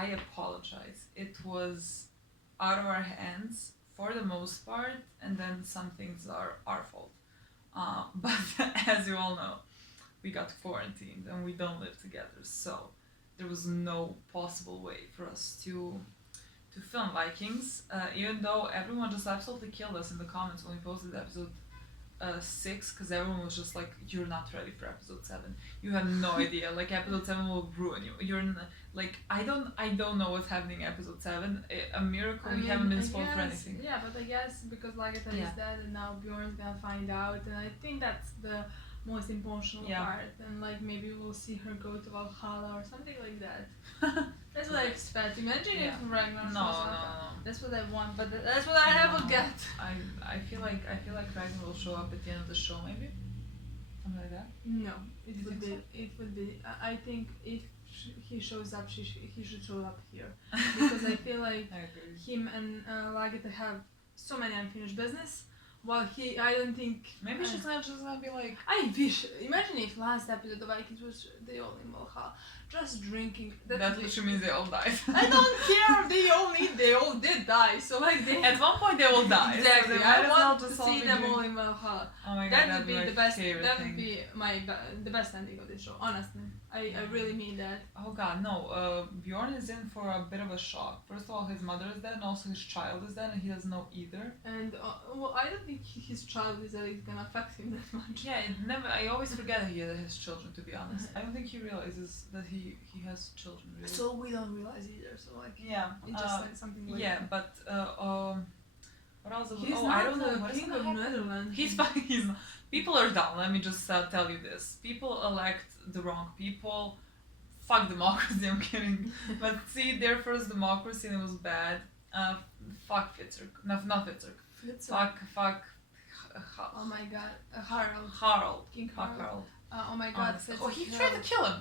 I apologize. It was out of our hands for the most part, and then some things are our fault. But as you all know, we got quarantined and we don't live together, so there was no possible way for us to film Vikings. Even though everyone just absolutely killed us in the comments when we posted episode 6, because everyone was just like, "You're not ready for episode 7. You have no idea. Like episode 7 will ruin you. Like I don't know what's happening in episode 7. A miracle we haven't been spoiled for anything." Yeah, but I guess because Lagertha is dead and now Bjorn's gonna find out, and I think that's the most emotional part. And like maybe we'll see her go to Valhalla or something like that. That's what I expect. Imagine if Ragnar shows up. That's what I want, but that's what I never get. I feel like Ragnar will show up at the end of the show, maybe. Something like that. No, it would be. I think if he shows up, he should show up here, because I feel like him and Lagertha have so many unfinished business. Well, I don't think... Maybe she's not just gonna be like... I wish... Imagine if last episode of Vikings was they all in Valhalla, just drinking... That literally means they all died. I don't care, they all did die, so like they... At one point they will die. Exactly, so I want to see them all in Valhalla. Oh my god, that would be the best. That thing. would be the best ending of this show, honestly. I really mean that. Oh god, no. Bjorn is in for a bit of a shock. First of all, his mother is dead, and also his child is dead, and he doesn't know either. And well, I don't think his child is gonna affect him that much. Yeah, I always forget that he has children. To be honest, I don't think he realizes that he has children. Really. So we don't realize either. So like it's just like something. Like but what else? I don't know. What king of Netherlands. He's not. People are dumb. Let me just tell you this. People elect the wrong people. Fuck democracy. I'm kidding. But see, their first democracy and it was bad. Fuck Fitzurk. No, not Fitzurk. Fuck. Oh my god, Harald. King Fuck Harald. Oh my god. He tried to kill him.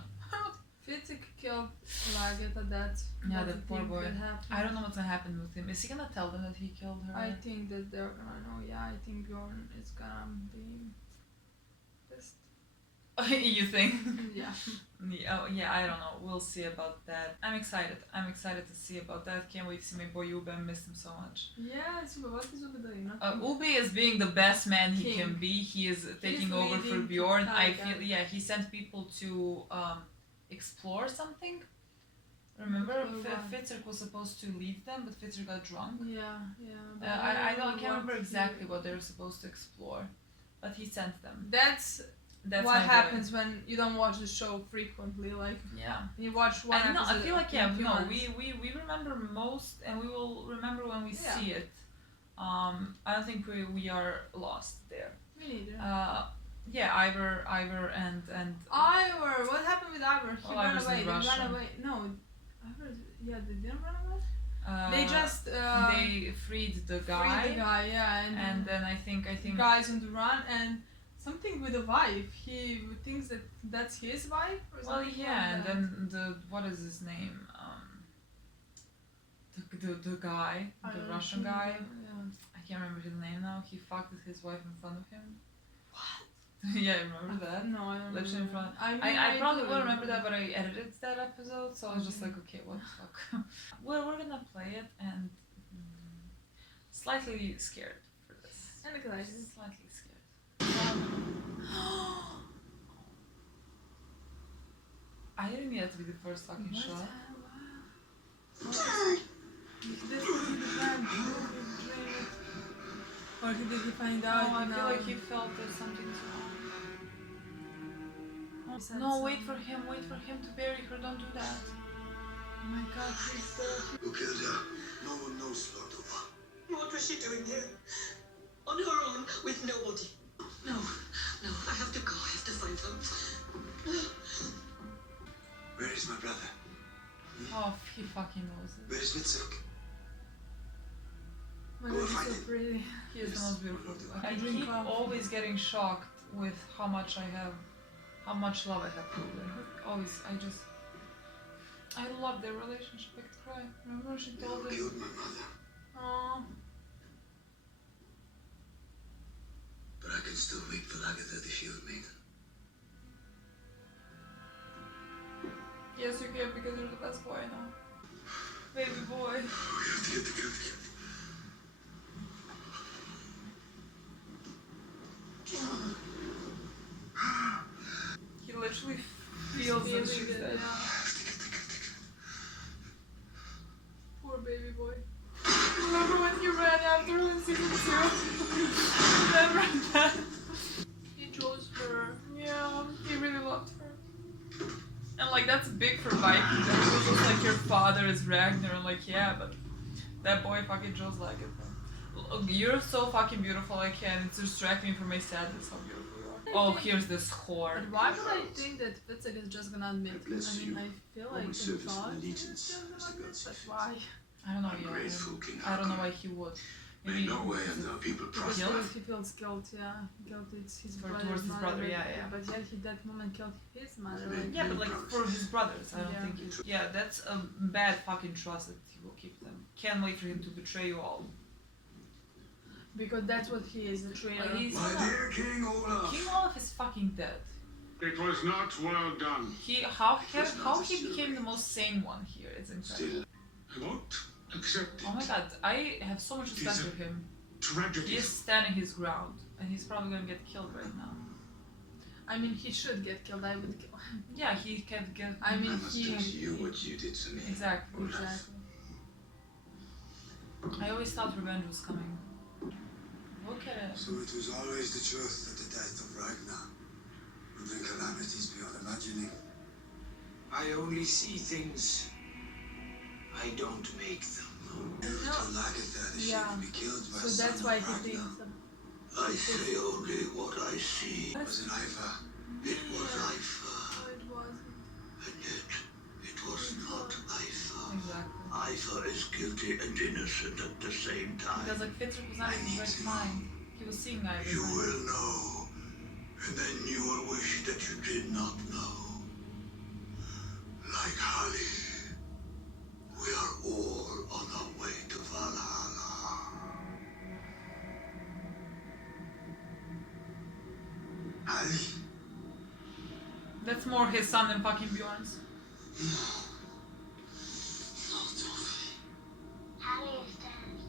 Fitzurk killed Lagertha. That's that poor boy. I don't know what's gonna happen with him. Is he gonna tell them that he killed her? I think that they're gonna know. Yeah, I think Bjorn is gonna be pissed. You think? Yeah. I don't know. We'll see about that. I'm excited to see about that. Can't wait to see my boy Ube. I missed him so much. Yeah, what is Ube doing? Ube is being the best man he can be. He is taking over for Bjorn. I feel he sent people to explore something. Remember, Fitzurk was supposed to lead them, but Fitzurk got drunk. Yeah. I can't remember exactly what they were supposed to explore, but he sent them. That's what happens when you don't watch the show frequently. Like you watch one episode. I feel like we remember most, and we will remember when we see it. I don't think we are lost there. Me neither. Ivor and Ivor. What happened with Ivor? He ran away. They ran away. No, Ivor. Yeah, they didn't run away. They just they freed the guy. And then I think guys on the run and something with a wife. He thinks that that's his wife. Or something and then what is his name? The guy, the Russian guy. I can't remember his name now. He fucked his wife in front of him. What? Yeah, remember that? No, I don't remember. In front. I probably will remember that, but I edited that episode, so I was just like, okay, what the fuck? We're gonna play it and slightly scared for this. And excited. Slightly scared. I didn't need that to be the first fucking shot. Or did he find out? No, I feel like he felt there's something wrong. No, wait for him to bury her, don't do that. Oh my god, please don't. Who killed her? No one knows, Lord Ova. What was she doing here? On her own, with nobody. No, I have to go. I have to find her. Where is my brother? Oh, he fucking knows it. Where is Fitzurk? My god, he's so pretty. He is the most beautiful. I keep always getting shocked with how much love I have for her. Always, I love their relationship. I could cry. Remember she told him. Killed my mother. Aww. But I can still wait for Lagertha, the Shield Maiden. Yes, you can, because you're the best boy now. boy. We have to get together. He literally feels that she's dead. Poor baby boy. Remember when he ran after her in season 2? Remember that? He chose her. Yeah, he really loved her. And like that's big for Vikings. Everyone's just like your father is Ragnar, and like yeah, but that boy fucking chose like it. Look, you're so fucking beautiful. I can't. It's distracting me from my sadness. How beautiful you are. Oh, here's this whore. But why would I think that Fitzek is just gonna admit? God bless I mean, you. I feel All like my in service and thought allegiance, he's just as gonna the admit, gods but see fit. why? I don't know. I'm Yeah, grateful, King I don't know Haakon. why he would. May no way and our people Because prosper. he feels guilt, yeah. Guilt, it's his For- brother's towards his mother, brother, but, yeah, yeah. But yet he that moment killed his mother. Yeah. Like, Yeah, but like for his brothers, I don't Yeah. think. Yeah, that's a bad fucking trust that he will keep them. Can't wait for him to betray you all. because that's what he is, a traitor. Like, he's My dear King Olaf. King Olaf is fucking dead. It was not well done. How he became the most sane one here. It's incredible. Still, I won't accept it. Oh my god, I have so much respect He's a- for him. Tragedy. He is standing his ground, and he's probably gonna get killed right now. I mean, he should get killed. I would kill him. Yeah, he can get. I mean, I must he. tell you what you did to me. Exactly. Olaf. Exactly. I always thought revenge was coming. Look at it. So it was always the truth that the death of Ragnar would bring calamities beyond imagining. I only see things. I don't make them. You told Agatha that she Yeah. would be killed by So a that's son why of he Ragnar. thinks. I say only what I see. Was it Ivar? It was Ivar, Oh, it wasn't. and yet it was not Ivar. Exactly. Ivar is guilty and innocent at the same time. Because like Fitzroy was not in his right mind. He was seeing Ivan. You will know, and then you will wish that you did not know. Like Holly, we are all on our way to Valhalla. Ali? That's more his son than fucking Bjorn's. Harry is dead.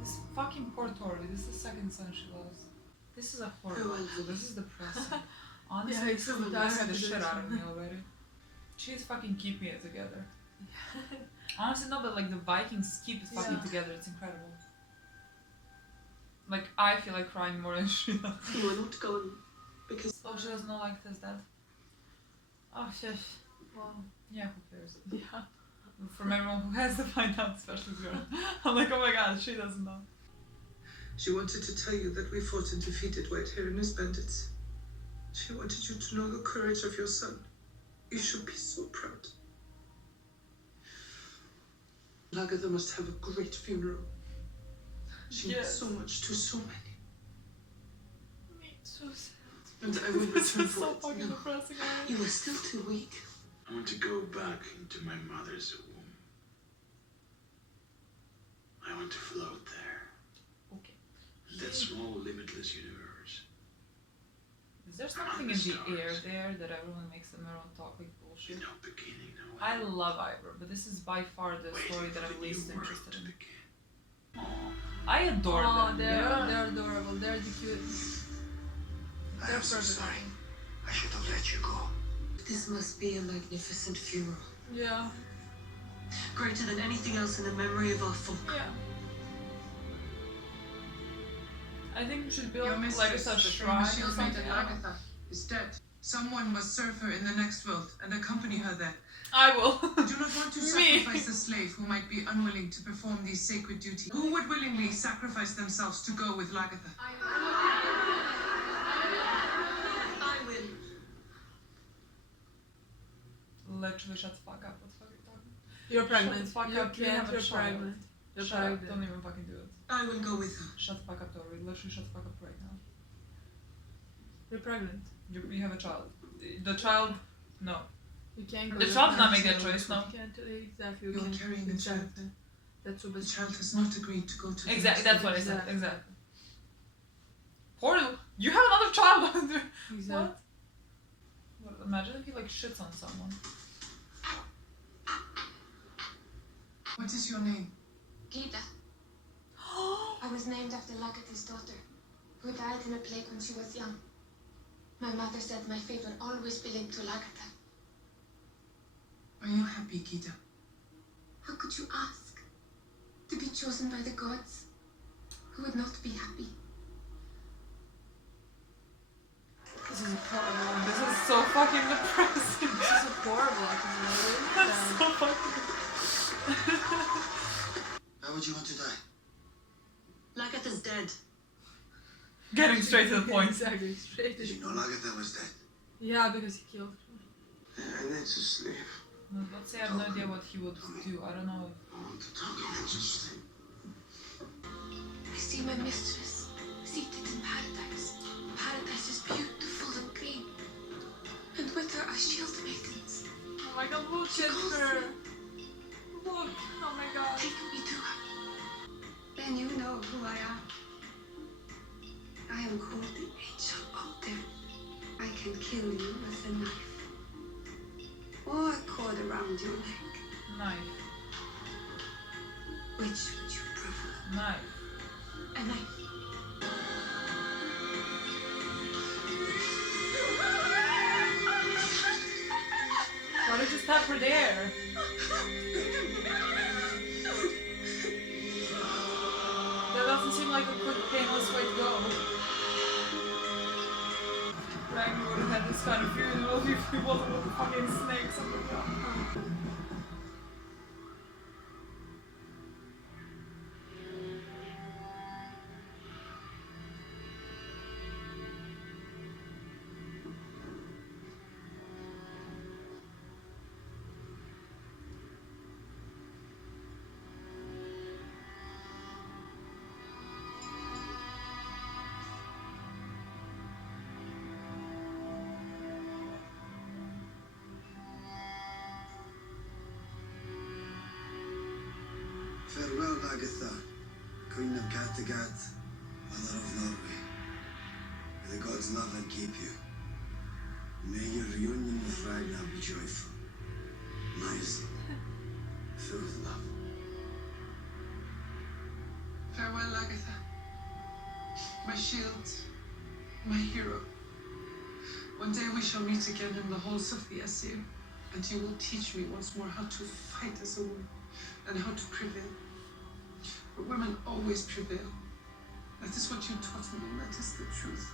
This fucking poor Tori. This is the second son she lost. This is a horrible. This is depressing. Honestly, Yeah, it's so this dark. the shit out of me already. She's fucking keeping it together. Honestly, no, but like the Vikings keep it fucking Yeah. together. It's incredible. Like I feel like crying more than she does. You are not gone because Oh, she doesn't know like this, Dad. Oh shit. Wow. Yeah, who cares? Yeah. From everyone who has to find out, especially Bjorn. I'm like, oh my god, she doesn't know. She wanted to tell you that we fought and defeated White Hair and his bandits. She wanted you to know the courage of your son. You should be so proud. Lagatha must have a great funeral. She meant Yes. so much to so many. Me, so sad. And I will This return is for so it. fucking No. depressing. you are still too weak. I want to go back into my mother's womb. I want to float there. Okay. In that small, limitless universe. Is there something in the air there that everyone makes them around talk like bullshit? No beginning, no I end. love Ivor, but this is by far the Waiting story that for I'm the least new world interested to in. begin. I adore Oh, them. they're Yeah. they're adorable. They're the cutest. I They're am so perfect. sorry. I should have let you go. This must be a magnificent funeral. Yeah. Greater than anything else in the memory of our folk. Yeah. I think we should build Your like mistress, such a the shrine famous or shield something. maiden Lagatha, is dead. Someone must serve her in the next world and accompany her there. I will. I do not want to Me. sacrifice a slave who might be unwilling to perform these sacred duties. Who would willingly sacrifice themselves to go with Lagatha? I will. Literally shut the fuck up. What the fuck are you talking? You're pregnant. Shut the fuck You up. You can't. have a You're child. pregnant. You're Shut up. pregnant. Don't even fucking do it. I will go with her. Shut the fuck up, Tori. Literally shut the fuck up right now. You're pregnant. You have a child. The child, no. You can't go. The with child her. not make that choice, no. You can't. Exactly. You're carrying the child. Exactly. That's what The it's. child has not agreed to go to the Exactly, next that's what I world. said. Exactly. Exactly. Poor, you have another child. Exactly. What? Imagine if he like shits on someone. What is your name? Gita. I was named after Lagata's daughter, who died in a plague when she was young. My mother said my fate would always be linked to Lagata. Are you happy, Gita? How could you ask? To be chosen by the gods? Who would not be happy? This is horrible. This is so fucking depressing. This is a horrible episode. That's so fucking. How would you want to die? Lagata's dead. Getting straight to the point. Exactly, straight to Did the you know Lagatha was dead? Yeah, because he killed her. I need to sleep. Let's say I have no idea what he would do. I don't know. I want to talk. I want to sleep. I see my mistress, seated in paradise. Paradise is beautiful and green. And with her are shield maidens. Oh my god, look at her. Look, oh my god. Take me to her. Then you know who I am. I am called the Angel of Death. I can kill you with a knife. Or a cord around your neck. Knife. Which would you prefer? Knife. A knife. Why did you stop her there? That doesn't seem like a quick, painless way to go. Ragnar would have had this kind of funeral if he wasn't with the fucking snakes on the ground. Farewell, Lagatha, Queen of Kattegat, Mother of Norway. May the gods love and keep you. May your reunion with Ragnar be joyful, nice, filled with love. Farewell, Lagatha. My shield, my hero. One day we shall meet again in the halls of the Asir, and you will teach me once more how to fight as a woman and how to prevail. But women always prevail. That is what you taught me, and that is the truth.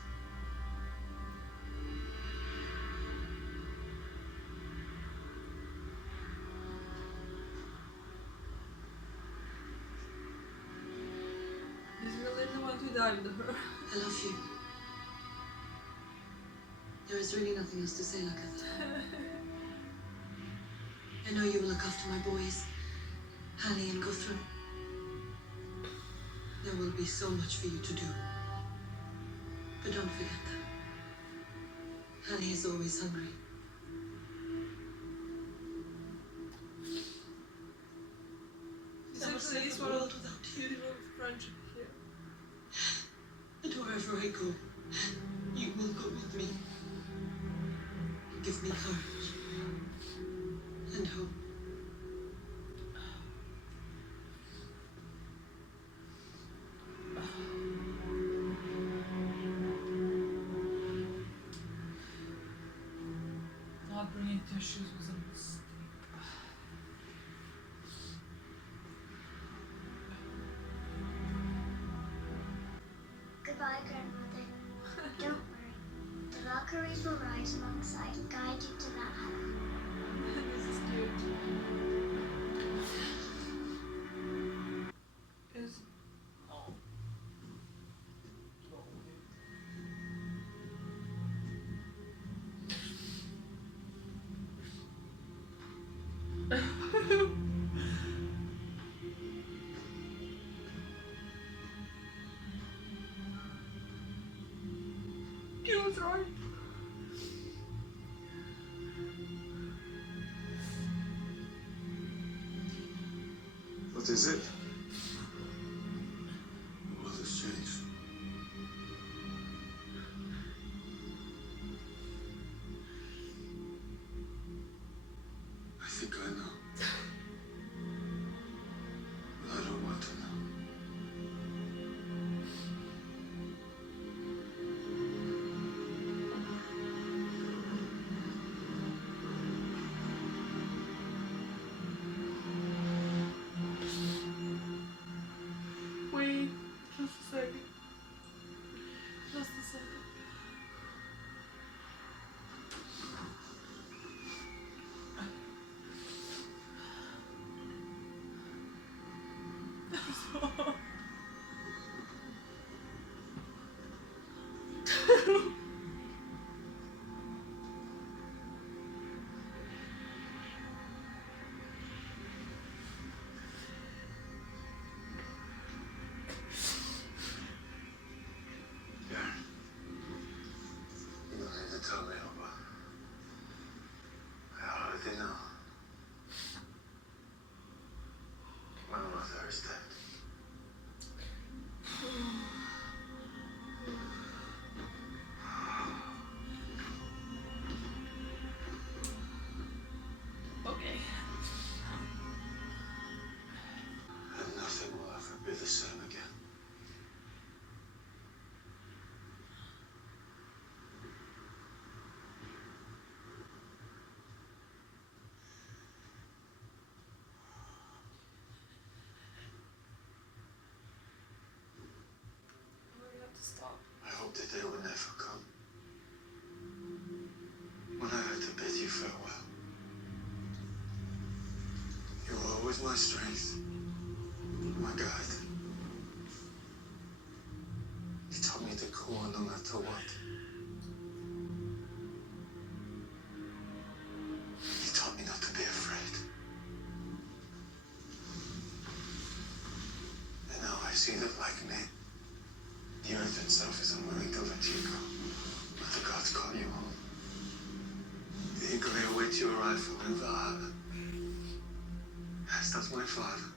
He's really the one to die with her. I love you. There is really nothing else to say, Lagatha. I know you will look after my boys, Hallie and Guthrum. There will be so much for you to do. But don't forget that. Hallie is always hungry. It's actually this one of the beautiful friendship here. And wherever I go, you will go with me. Give me courage and hope. Not bringing tissues was a mistake. Goodbye, grandmother. Don't worry. The Valkyries will rise alongside and guide you to Valhalla. This is cute. Is oh. Cute, right? What is it? The world has changed. I think I know. You don't need to tell me, Opa. I already know. My mother is dead. Okay. And nothing will ever be the same again. We have to stop. I hope the day will never come when I had to bid you farewell. You were always my strength, my guide. You taught me to go on no matter what. You taught me not to be afraid. And now I see that, like me, the earth itself is unwilling to let you go. But the gods call you home. They eagerly await your arrival in Valhalla. Yes, that's my father.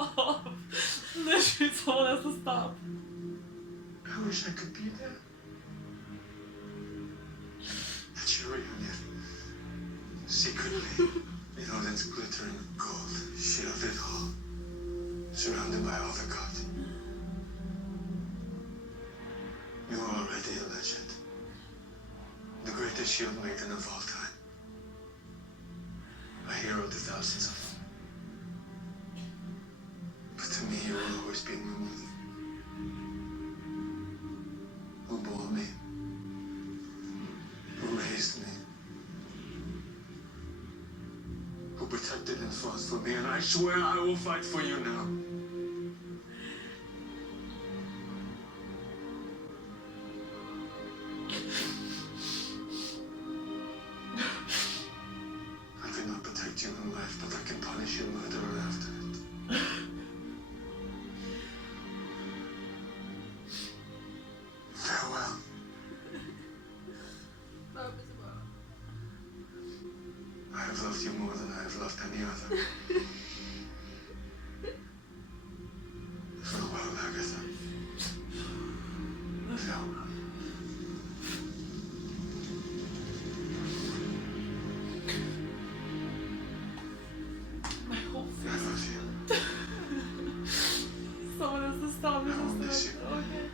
Oh, literally told us to stop. I wish I could be there. At your reunion. Secretly, in Odin's glittering gold, shielded hall, surrounded by all the gods. You are already a legend. The greatest shield maiden of all time. A hero to thousands of them. But to me, you will always be my mother. Who bore me. Who raised me. Who protected and fought for me, and I swear I will fight for you now. I cannot protect you in life, but I can punish your murderer after it. Farewell. I have loved you more than I have loved any other. Farewell, Agatha. Farewell. My whole I face. love you. Someone has to stop I will this. miss you. Okay.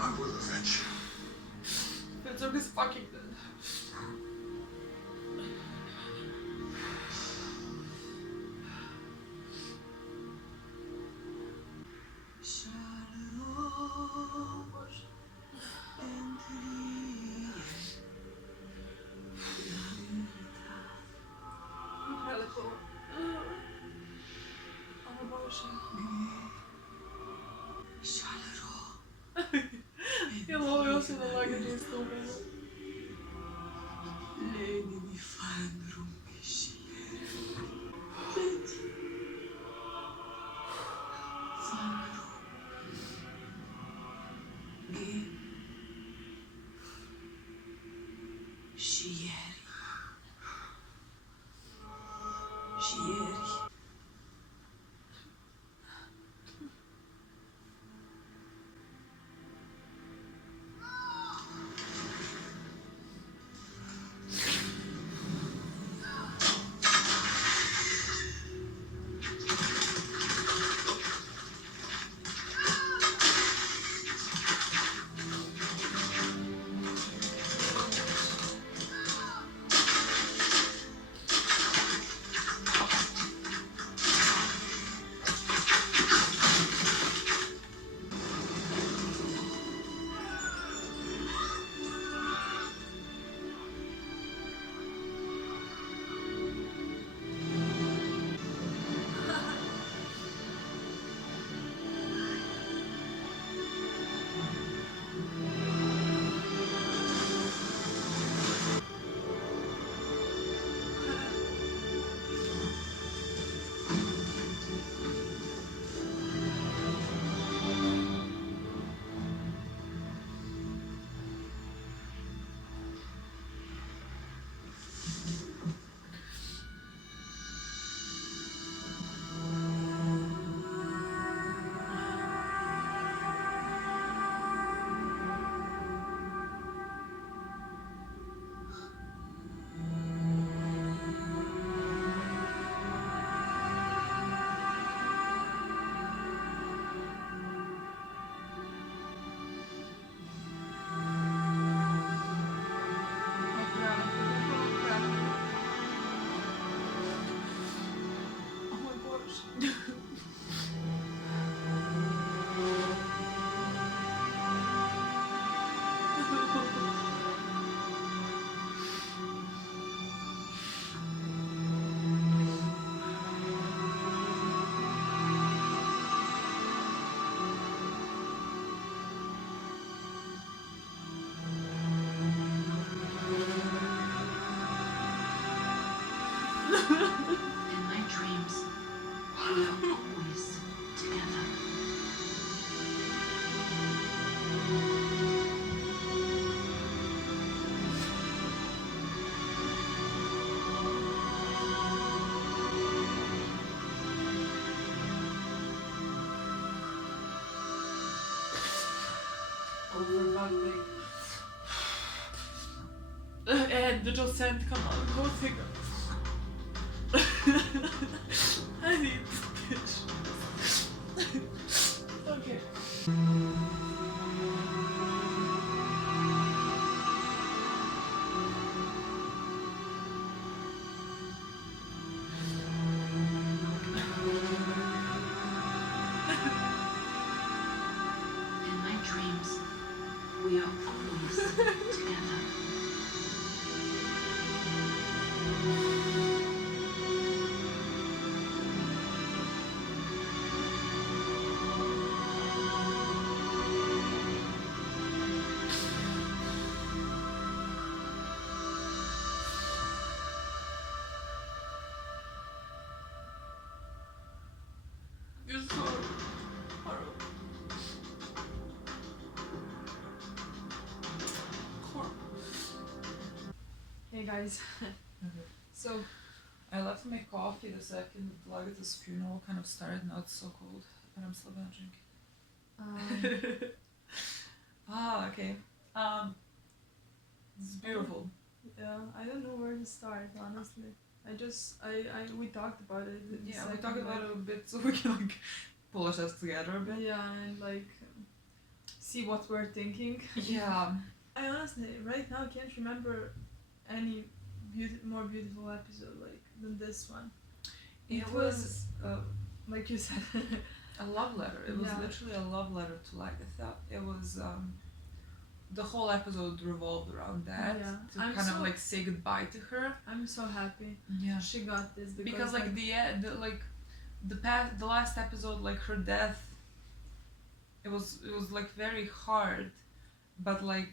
I will avenge you. Fitzroy is fucking dead. Incredible. I'm emotional. Jag lovar, jag ser den lagen i skogen. In my dreams, we are always together. And just sent, come on, go figure. I need tissues. Okay. In my dreams, we are always together. You're so horrible. Hey guys. So I left my coffee the second Laga's funeral kind of started. Now it's so cold, but I'm still gonna drink. Okay. It's beautiful. yeah, I don't know where to start, honestly. We talked about it. Yeah, we talked about it a bit so we can like pull ourselves together a bit. Yeah, and like see what we're thinking. Yeah. I honestly, right now, can't remember any more beautiful episode like than this one. It was like you said, a love letter. It was Yeah. literally a love letter to Lagatha. It was the whole episode revolved around that Yeah. to I'm kind of so- like say goodbye to her. I'm so happy Yeah. she got this Because like the last episode, like her death, it was like very hard, but like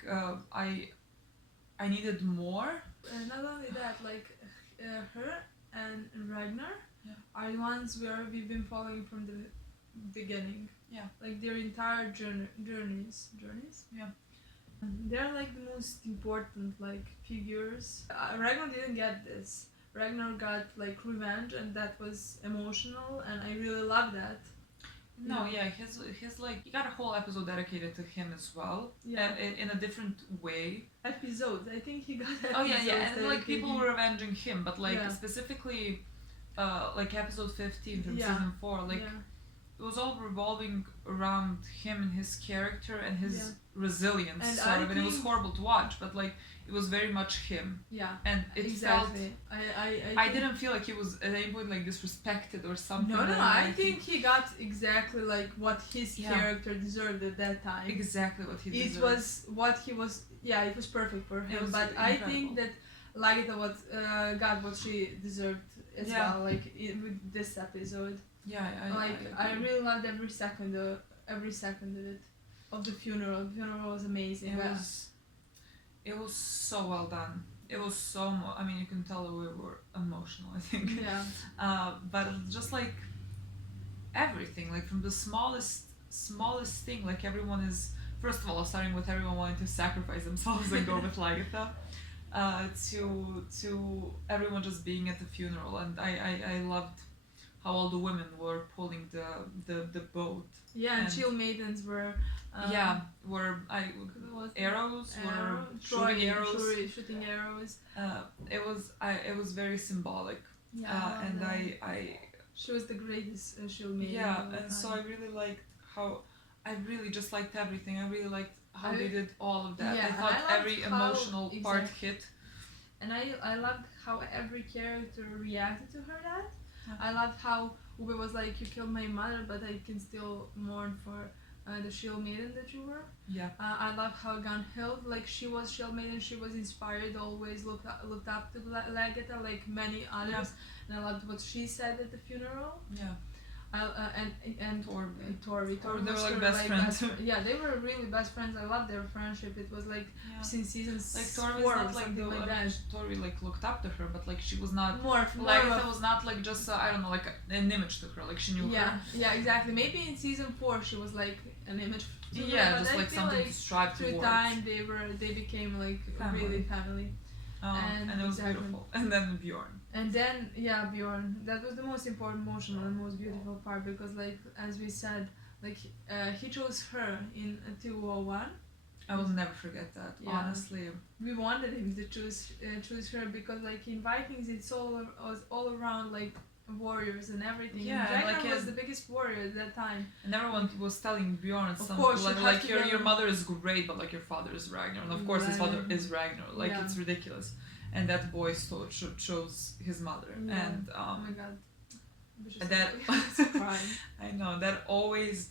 I needed more. And not only that, like her and Ragnar Yeah. are the ones where we've been following from the beginning. Yeah. Like their entire journeys. Yeah. They're like the most important like figures. Ragnar didn't get this. Ragnar got like revenge, and that was emotional, and I really love that. No, yeah, his like he got a whole episode dedicated to him as well. Yeah. In a different way. Episodes. I think he got. Oh yeah, yeah, episodes and like people dedicated. were avenging him, but like Yeah. specifically, like episode 15 from Yeah. season 4, like Yeah. it was all revolving around him and his character and his Yeah. resilience, And sort I of, and it was think- horrible to watch, but like it was very much him, Yeah. and it Exactly. felt. I I think- didn't feel like he was at any point like disrespected or something. No, or I like think he got exactly like what his Yeah. character deserved at that time. exactly what he It deserved. was what he was. Yeah, it was perfect for him. was But I think incredible. that Lagita got what she deserved as Yeah. well. Like with this episode, Yeah, I I really loved every second of it, of the funeral. The funeral was amazing. It was so well done. It was so I mean, you can tell that we were emotional, I think. Yeah. But just like everything, like from the smallest thing, like everyone is, first of all, starting with everyone wanting to sacrifice themselves and go with Lagatha, to everyone just being at the funeral, and I loved how all the women were pulling the boat. Yeah, and And- Chill Maidens were. Were arrows were shooting arrows. Shooting arrows. It was very symbolic. Yeah. And I She was the greatest Shield Maiden. yeah, of all and so time. I really liked how I really just liked everything. I really liked how I- they did all of that. Yeah, I and thought I loved every how- emotional part exactly. hit. And I loved how every character reacted to her death. Yeah. I loved how Ube was like, "You killed my mother, but I can still mourn the Shield Maiden that you were. Yeah. I love how Gunhild, like she was Shield Maiden, she was inspired, always looked up to Lagertha like many others, and I loved what she said at the funeral. Yeah. And Torvi. They were like best friends. Yeah, they were really best friends. I loved their friendship. It was like since season like 4 Torvi's or not like something like that. Torvi like looked up to her, but like she was not more Lagertha was not like just I don't know, like an image to her. Like she knew her. Yeah, exactly. Maybe in season 4 she was like an image to her, just like something like to strive towards. through time they became like really family. And it was beautiful. And then Bjorn. And then Bjorn. That was the most important, emotional, and most beautiful part because, like as we said, like he chose her in 201. I will never forget that. Honestly, we wanted him to choose her because, like in Vikings, it's all around like warriors and everything. Yeah, and Ragnar like was the biggest warrior at that time. And everyone was telling Bjorn something course, like your mother is great, but like your father is Ragnar, and of course his father is Ragnar. Like it's ridiculous. And that boy chose his mother, and oh my god, that I know that always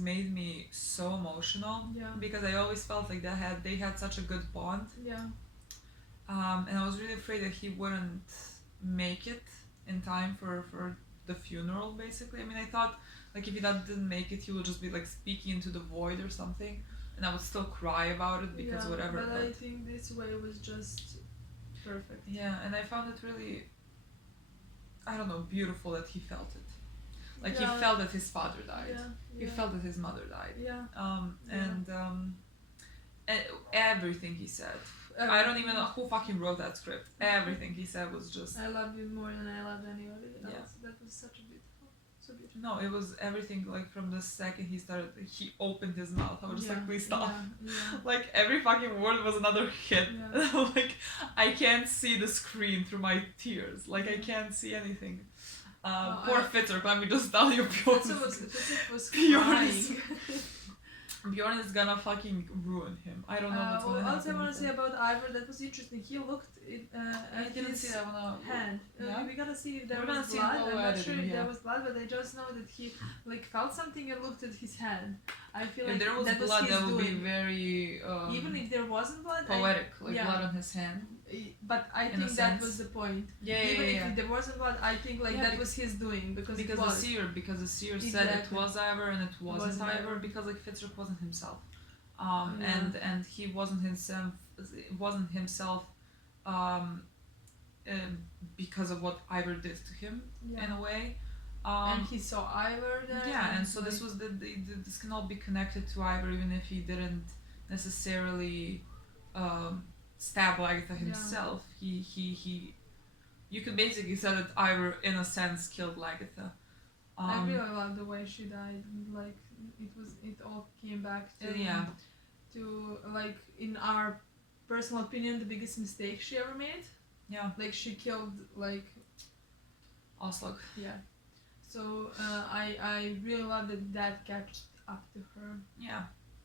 made me so emotional. Because I always felt like they had such a good bond. And I was really afraid that he wouldn't make it in time for the funeral. Basically, I mean, I thought like if he didn't make it, he would just be like speaking into the void or something, and I would still cry about it because whatever. But I think this way was just perfect. Yeah, and I found it really, I don't know, beautiful that he felt it. Like he felt that his father died. He felt that his mother died. And everything he said. I don't even know who fucking wrote that script. Everything he said was just. I love you more than I loved anybody else. That was so beautiful. No, it was everything. Like from the second he opened his mouth. I was just like, please stop. Like every fucking word was another hit. Like I can't see the screen through my tears. Like I can't see anything. Poor Fitzer, let me just tell you, Fitzer was crying. Bjorn is gonna fucking ruin him. I don't know what's gonna happen. Also, I want to say about Ivor, that was interesting. He looked at his hand. We gotta see if there was blood. I'm not sure if there was blood, but I just know that he like felt something and looked at his hand. I feel like if there was that blood, was that would be very even if there wasn't blood, poetic, blood on his hand. But I think that was the point. Even if there wasn't blood, I think like that was his doing because the seer said it was Ivor and it wasn't Ivor because like Fitzroy wasn't himself, and he wasn't himself because of what Ivor did to him in a way. And he saw Ivor there. Yeah, and so this was this can all be connected to Ivor even if he didn't necessarily stab Lagertha himself. He you could basically say that Ivor in a sense killed Lagertha. I really love the way she died. Like it all came back to like in our personal opinion the biggest mistake she ever made. Yeah. Like she killed like Oslog. Yeah. So I really love that catched up to her. Yeah.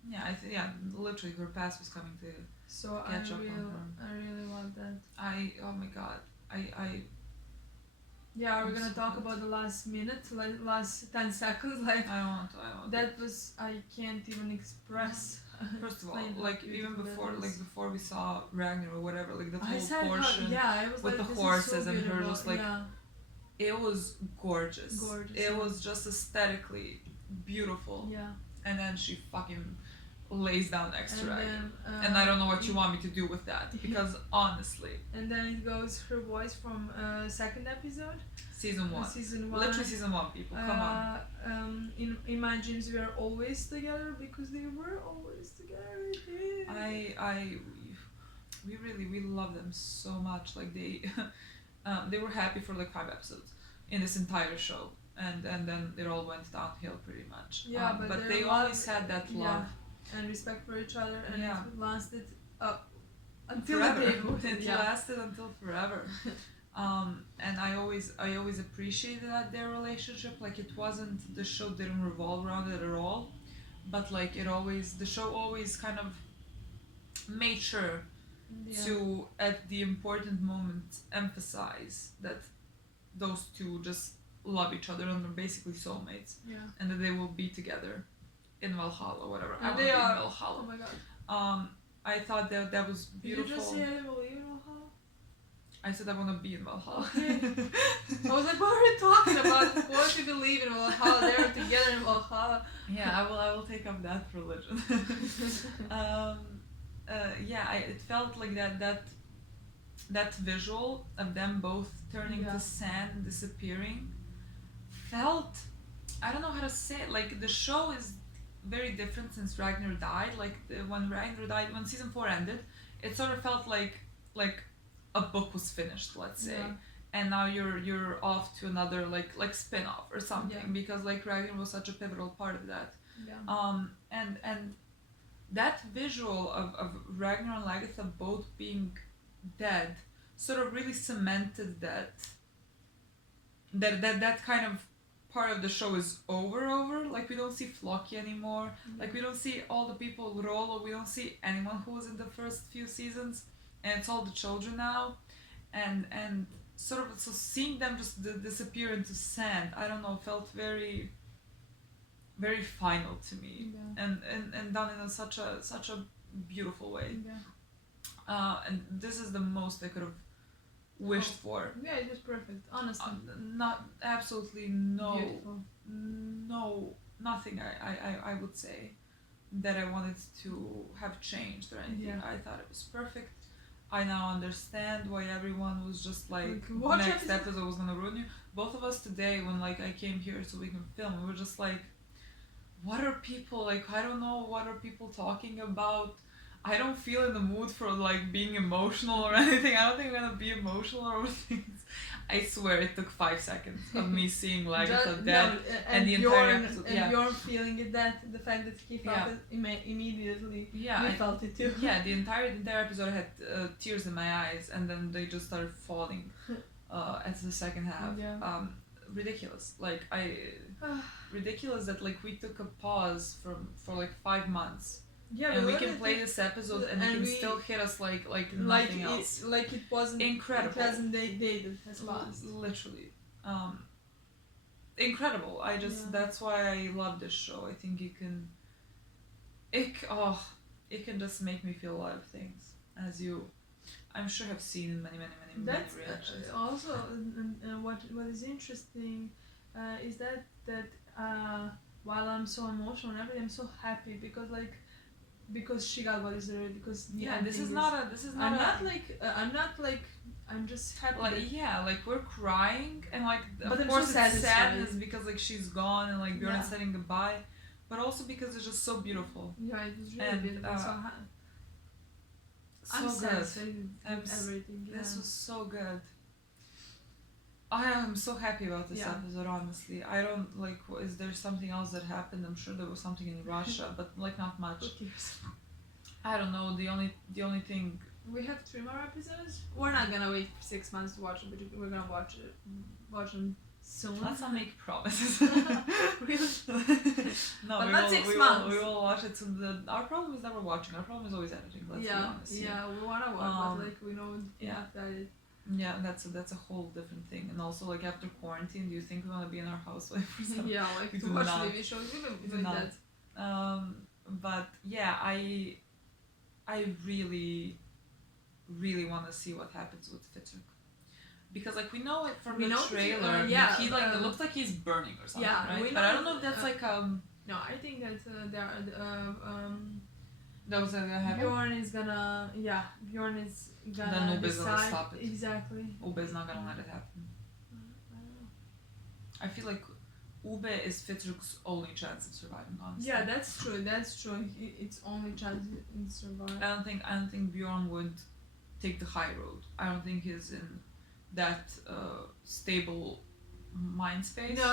Yeah, literally her past was coming to catch up on her. I really love that. Oh my god. Are we gonna talk about the last minute, like last 10 seconds? Like I want. That was I can't even express. First of all, like even before we saw Ragnar or whatever, like the whole portion with the horses and her just like it was gorgeous. It was just aesthetically beautiful. Yeah. And then she fucking lays down next to Ragnar. And I don't know what you want me to do with that because honestly. And then it goes her voice from second episode. Season 1. Literally season 1, people. Come on. In my dreams we are always together because they were always together. We love them so much. Like they were happy for like 5 episodes in this entire show. And then it all went downhill pretty much. Yeah, but they always had that love. And respect for each other, and it lasted until forever. It lasted until forever. And I always appreciated their relationship. Like the show didn't revolve around it at all, but like the show always kind of made sure to at the important moments emphasize that those two just love each other and are basically soulmates, and that they will be together in Valhalla, whatever. I And want to they be in are. Valhalla. Oh my god. I thought that was beautiful. Did you just say I didn't believe in Valhalla? I said I want to be in Valhalla. Okay. I was like, what are you talking about? What do you believe in Valhalla? They were together in Valhalla. Yeah, I will take up that religion. It felt like that visual of them both turning to sand and disappearing felt, I don't know how to say it, like the show is very different since Ragnar died. Like when Ragnar died, when season 4 ended, it sort of felt like a book was finished, let's say, and now you're off to another like spin-off or something, because like Ragnar was such a pivotal part of that. And that visual of Ragnar and Lagertha both being dead sort of really cemented that kind of part of the show is over. Like we don't see Floki anymore. Like we don't see all the people Rollo. We don't see anyone who was in the first few seasons, and it's all the children now, and sort of so seeing them just disappear into sand, I don't know, felt very very final to me, and done in such a beautiful way. And this is the most I could have wished for. Yeah, it was perfect, honestly. Not absolutely no Beautiful. no nothing I would say that I wanted to have changed or anything. I thought it was perfect. I now understand why everyone was just like next episode was gonna ruin you. Both of us today, when like I came here so we can film, we were just like, what are people like? I don't know, what are people talking about? I don't feel in the mood for like being emotional or anything. I don't think I'm gonna be emotional over things. I swear it took 5 seconds of me seeing Lagertha dead and the entire episode. And you're feeling it, that the fact that he felt it immediately. I felt it too. Yeah, the entire episode I had tears in my eyes, and then they just started falling at the second half. Ridiculous. Like ridiculous that like we took a pause for like 5 months. And we can play this episode and it can still hit us like nothing else. Like it wasn't incredible. It hasn't dated as fast. Literally. Incredible. I just that's why I love this show. I think it can just make me feel a lot of things, as you I'm sure have seen in many reactions. Also, what is interesting is that while I'm so emotional and everything, I'm so happy because she got what is there, because I'm just happy. Like we're crying, and like but of course it's sadness because like she's gone and like Bjorn is saying goodbye, but also because it's just so beautiful. Yeah, it was really beautiful. I'm satisfied with everything. This was so good. I am so happy about this episode, honestly. I don't like. Is there something else that happened? I'm sure there was something in Russia, but like not much. I don't know. The only thing. We have 3 more episodes. We're not gonna wait for 6 months to watch it, but we're gonna watch them soon. Let's not make promises. Really? No, but not 6 months. We will watch it soon. Our problem is never watching. Our problem is always editing. Let's be honest. Yeah, we wanna watch, but like we know enough that it. Yeah, that's a whole different thing. And also, like after quarantine, do you think we want to be in our house 24/7? Yeah, like to watch TV shows, we do like that. But yeah, I really want to see what happens with Fitzroy, because like we know it from the trailer. He like it looks like he's burning or something, right? But I don't know if that's like No, I think that that was gonna happen. Bjorn is gonna then Ube's gonna stop it. Exactly. Ube's not gonna let it happen. I don't know. I feel like Ube is Fitzroy's only chance of surviving, honestly. Yeah, that's true. It's only chance in survive. I don't think Bjorn would take the high road. I don't think he's in that stable mind space. No.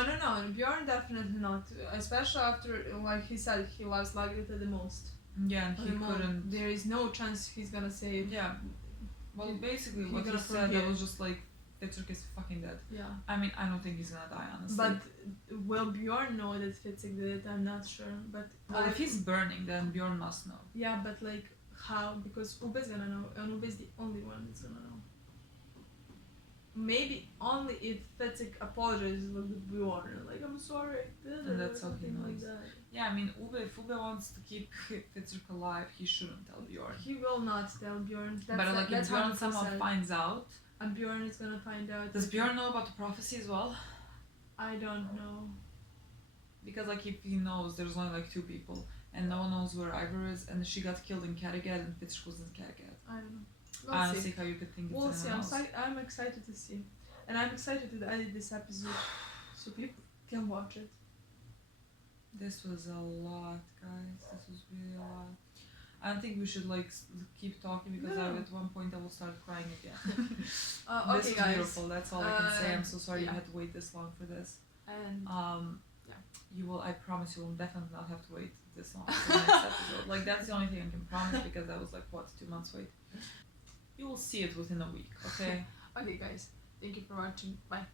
Bjorn definitely not. Especially after, like he said, he loves Lagertha the most. Yeah, and he couldn't. There is no chance he's gonna save. Yeah. Well, basically, what he said, that was just like, Fitzroy is fucking dead. Yeah. I mean, I don't think he's gonna die, honestly. But will Bjorn know that Fitzroy did it? I'm not sure. But if he's burning, then Bjorn must know. Yeah, but like how? Because Ube's gonna know, and Ube's the only one that's gonna know. maybe only if Fetzig apologizes with Bjorn, like I'm sorry, I did it, And that's or how he something like knows. that. Yeah, I mean, if Ube wants to keep Fitzroy alive, he shouldn't tell Bjorn. He will not tell Bjorn. But like, if Bjorn somehow finds out, and Bjorn is gonna find out. Does Bjorn know about the prophecy as well? I don't know. Because like, if he knows, there's only like 2 people, and no one knows where Ivor is, and she got killed in Kattegat, and Fitzroy was in Kattegat. I don't know. I don't see how you could think it's We'll see. anyone else. I'm excited to see, and I'm excited to edit this episode so people can watch it. This was a lot, guys. This was really a lot. I don't think we should like keep talking because at one point I will start crying again. Okay, this was guys. beautiful. That's all I can say. I'm so sorry you had to wait this long for this. And you will. I promise you will definitely not have to wait this long for the next episode. Like that's the only thing I can promise because that was like 2 months wait. You will see it within a week. Okay. Okay, guys. Thank you for watching. Bye.